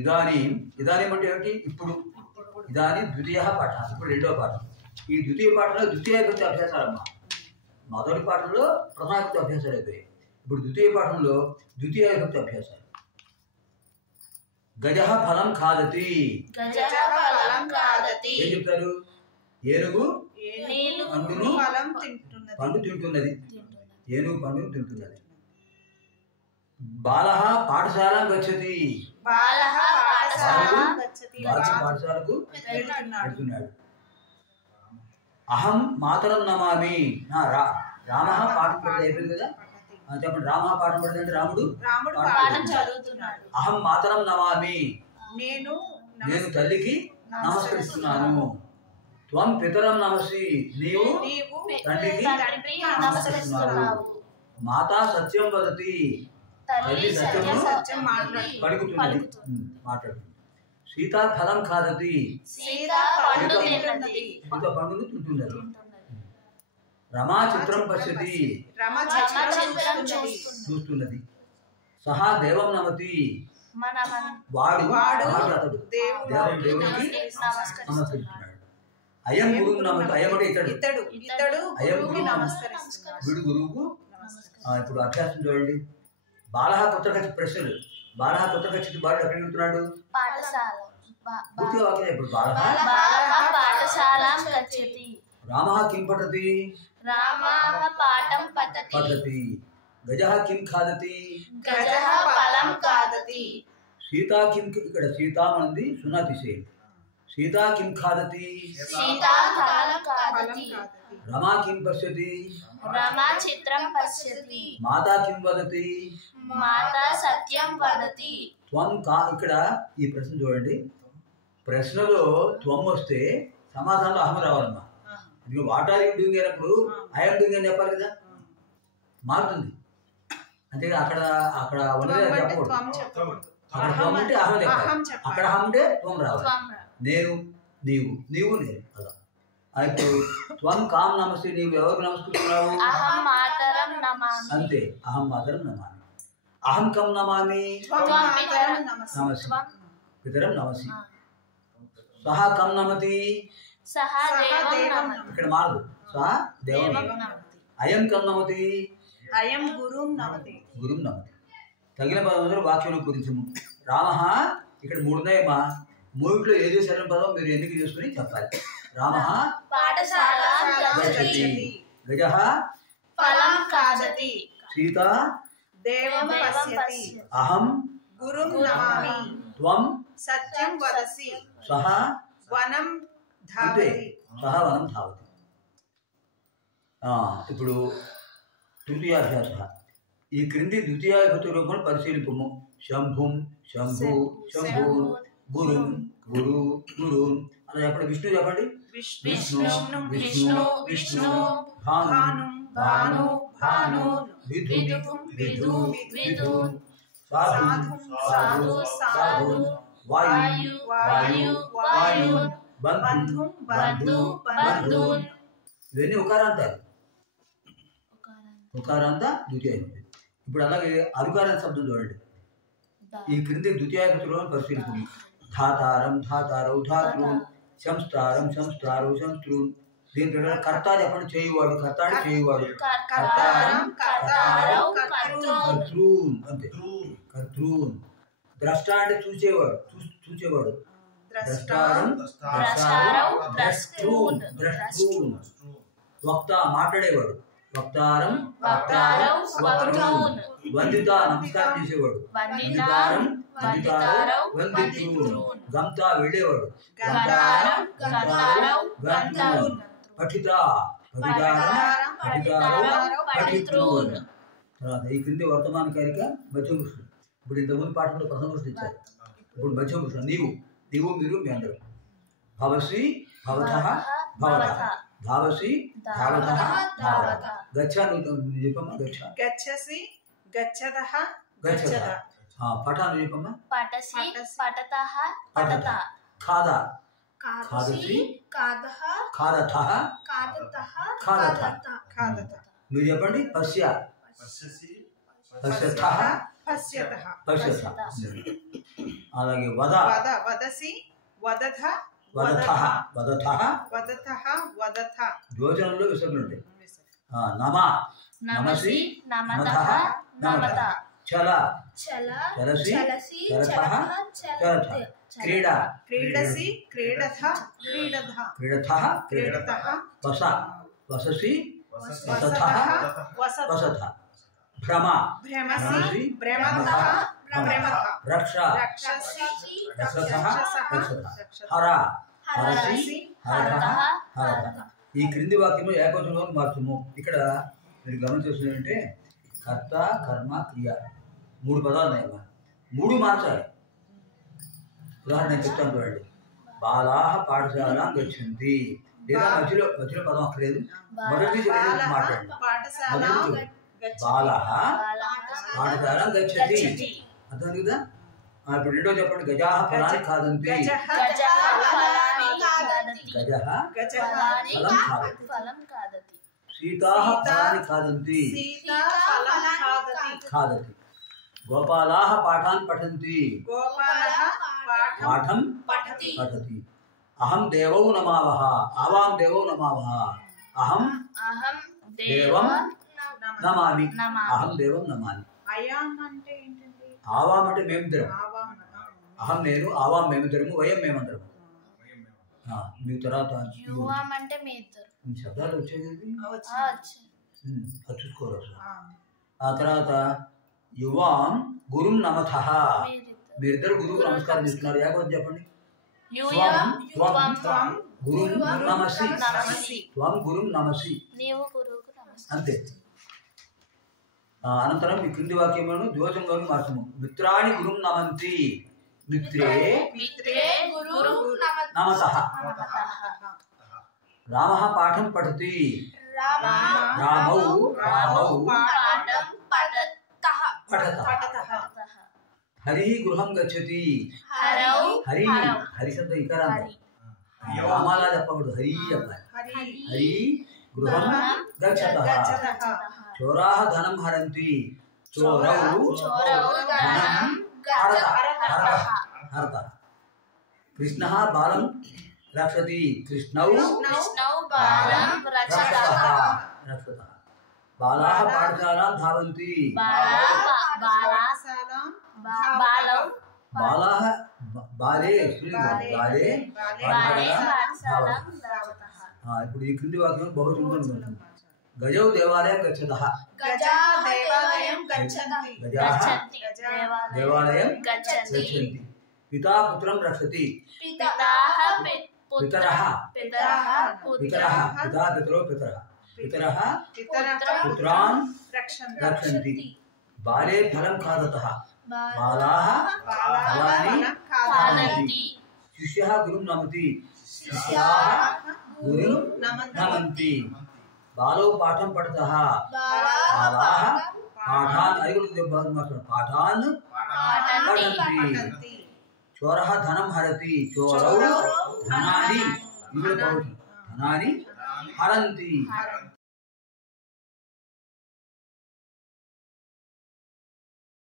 ఇదానీం ఇదానీం అంటే ఏమిటి? ఇప్పుడు. ఇదానీం ద్వితీయ పాఠ, ఇప్పుడు రెండో పాఠం. ఈ ద్వితీయ పాఠంలో ద్వితీయ విభక్తి అభ్యాసాలమ్మా. మొదటి పాఠంలో ప్రథమ విభక్తి అభ్యాసాలు అయిపోయాయి. ఇప్పుడు ద్వితీయ పాఠంలో ద్వితీయ విభక్తి అభ్యాసాలు. గజః ఫలం ఖాదతి. ఏం చెప్తారు? ఏనుగు పండు తింటున్నది. ఏనుగు పండును తింటున్నది. బాలః పాఠశాలం గచ్చతి. పాఠశాలకు వెళ్తున్నాడు. అహం మాతరం నమామి. రామ పాఠం పడితే అయిపోయింది కదా, చెప్పండి. రామ పాఠం పడితే అంటే రాముడు అహం మాతరం నమామి, నేను తల్లికి నమస్కరిస్తున్నాను. త్వం పితరం నమసి, నీవు తండ్రికి నమస్కరిస్తున్నావు. మాతా సత్యం వదతి, తల్లి సత్యం పలుకుతున్నది, మాట్లాడుతుంది. సీతా ఫలం ఖాదతి, సీత పండును తింటున్నది. రమా చిత్రం పశ్యతి, చూస్తున్నది. సహా దేవం నమతి, వాడు అతడు దేవునికి నమస్కరిస్తున్నాడు. అయం గురువు నమతి, అయముడు ఇతడు, అయం గురువు వీడు గురువుకు. ఇప్పుడు అభ్యాసం చూడండి. బాలహ కుత్రగచ్చ ప్రశ్నలు. బాలహ కుత్రగచ్చతి, బాలుడు ఎక్కడ వెళ్తున్నాడు? పూర్తిగా వాక్యం ఇప్పుడు. బాలహ రామః కిం పఠతి, పఠతి. గజః కిం ఖాదతి, సీతా కిం, ఇక్కడ సీతా మంది సున్నా తీసేయండి. సీతా కిం ఖాదతి, రమా కిం పశ్యతి, మాతా కిం వదతి, సత్యం వదతి. త్వం కా, ఇక్కడ ఈ ప్రశ్న చూడండి. ప్రశ్నలో త్వం వస్తే సమాధానంలో అహం రావాలమ్మా. ఇది వాట్ ఆర్ యూ డూయింగ్ అయినప్పుడు ఐఎమ్ డూయింగ్ అని చెప్పాలి కదా, మారుతుంది. అంతే అక్కడ ఉన్నదే చెప్పకూడదు. అక్కడ త్వం ఉంటే అహం చెప్పాలి, అక్కడ అహం ఉంటే త్వం రావాలి. నేను, నీవు, నీవు నేను, అలా. ఇప్పుడు త్వం కాం నమస్తే, నీవు ఎవరికి నమస్కరిస్తున్నావు? అంతే, అహం మాతరం నమామి. అహం కం నమామి, నమసి, పితరం నమసి. సహా కం నమతి, ఇక్కడ మారదు, సహా దేవం. అయం కం నమతి, గురుం నమతి. తగిన పదం వాక్యం పూరించము. రామ, ఇక్కడ 3 ఉన్నాయమ్మా. 3లో ఏదో సరైన పదం మీరు ఎన్నిక చేసుకుని చెప్పాలి. రామ గచ్చతి, గజః ఫలం ఖాదతి, సీత దేవం పశ్యతి, అహం గురుం నమామి, త్వం సత్యం వదసి, సహ వనం ధావతి. ఇప్పుడు తృతీయాభ్యాస. ఈ క్రింది ద్వితీయ విభక్తి రూపం పరిశీలింపము. శంభుం శంభు, శంభు, గురుం గురు, గురు. అలా చెప్పండి. విష్ణు చెప్పండి. విష్ణు, భాను, విధు, సాధు, వాయు, బంధు. ఇవన్నీ ఉకారాంతాలు. ఉకారాంత ద్వితీయ విభక్తి. ఇప్పుడు అలాగే అవికారాంత శబ్దం చూడండి. ఈ క్రింది ద్వితీయ విభక్తిలో పరిశీలించండి. ధాతారం, ధాతారౌ, ధాతృన్. సంస్థారం, సంస్థారౌ, సంస్థృన్. దీని ప్రకారం కర్త చెప్పండి. చేయువాడు, కర్త అంటే చేయువాడు. కర్తృన్, అంతే, కర్తృన్. ద్రష్ట అంటే చూచేవాడు, చూచేవాడు. ద్రష్టారం, ద్రష్టృన్. వక్త మాట్లాడేవాడు. వక్తారం, వక్తృన్. వందిత నమస్కారం చేసేవాడు. వందితారం, వందితృన్. గంత వెళ్ళేవాడు. గంతృన్. పఠిత, పఠితృన్. తర్వాత ఈ క్రింది వర్తమాన కారిక మధ్య పురుషుడు. ఇప్పుడు ఇంతకుముందు పాఠంలో ప్రథమ పురుషుడు ఇచ్చారు. ఇప్పుడు మధ్య పురుషుడు. నీవు, మీరు, మీ అందరూ. భవసి, భవతః, ధావసి, ధావతః. గచ్చ, నువ్వు చెప్పమ్మా. గచ్చసి, గచ్చతః. పఠ, నువ్వు చెప్పమ్మా. ఖాద, ఖాదసి, ఖాదతః. నువ్వు చెప్పండి. పశ్య, పశ్యతః. పశ్యతః అలాగే వద వదసి వదథ వదథః వదథః వదథః వదథ యోజనంలో విసర్గలు ఉంటాయి. నమ నమసి నమతః నమత చల చలసి చలతః చలత క్రీడ క్రీడసి క్రీడథ క్రీడథ క్రీడథః క్రీడతః వస వససి వసథః వసథ వసథ భ్రమ భ్రమసి భ్రమతః భ్రమతః రక్ష రక్షసి రక్షతః రక్షత హర హరసి హరతః హరత. ఈ క్రింది వాక్యము ఏకవచనంలో మార్చము. ఇక్కడ మీరు గమనించాల్సిందంటే కర్త కర్మ క్రియ 3 పదాలు ఉన్నాయి. 3 మార్చాలి. ఉదాహరణ నేను చెప్తాను చూడండి. బాలాహ పాఠశాల గచ్చంతి. లేదా మధ్యలో పదం అక్కర్లేదు. మొదటి మాట్లాడండి. బాలాహ పాఠశాల గచ్చంతి. అర్థం కదా? ఇప్పుడు రెండో చెప్పండి. గజాహ ఫలాన్ని ఖాదంతి. గజః ఫలం ఖాదతి. సీతాః ఫలాన్ని ఖాదంతి. ఖాదతి. గోపాలాః పాఠాన్ పఠంతి. పాఠం పఠతి. అహం దేవౌ నమావః. ఆవాం దేవౌ నమావః. అహం దేవం నమామి. అహం దేవం నమామి. ఆవాం అంటే మేమిద్దరం. అహం నేను, ఆవాం మేమిద్దరము, వయం మేమందరము. మీ తర్వాత శబ్దాలు వచ్చేది చూసుకోరు. ఆ తర్వాత యువాం గురుం నమథః. మీరిద్దరు గురువుకు నమస్కారం చేస్తున్నారు. ఏకవచనం చెప్పండి. గురుం నమసి. త్వం గురుం నమసి. అంతే. అనంతరం ఈ క్రింది వాక్యములను ద్యోజంలోని మార్చము. మిత్రాణి గురుం నమంతి. మిత్రే నమతః. రామః పాఠం పఠతి. రామౌ పఠతః. హరి గృహం గచ్చతి. హరి శబ్ద ఇకారాంతం. రామాలా చెప్పకూడదు, హరి చెప్పాలి. హరి గృహం గచ్చతః. చోరాః ధనం హరంతి. చోరౌ ధనం హరతః. కృష్ణః బాలం రక్షతి. కృష్ణౌ రక్షతః. బాలాః పాఠశాలాం ధావంతి. బాలాః బాలే ఇప్పుడు ఈ క్రింది వాక్యం బహుశంకరం. గజౌ దేవాలయం గచ్చతః. దేవాలయం గచ్చంతి. పితా పుత్రం రక్షతి. పితరః పుత్రాన్ రక్షంతి. బాలే ఫలం ఖాదతః. బాలాః ఫలాని ఖాదంతి. శిష్యః గురుం నమతి. శిష్యాః గురుం నమంతి. బాలౌ పాఠం పఠతః. బాలాః పాఠాన్ పాఠాన్ పఠంతి. చోరః ధనం హరతి. చోరౌ ధనాని హరంతి.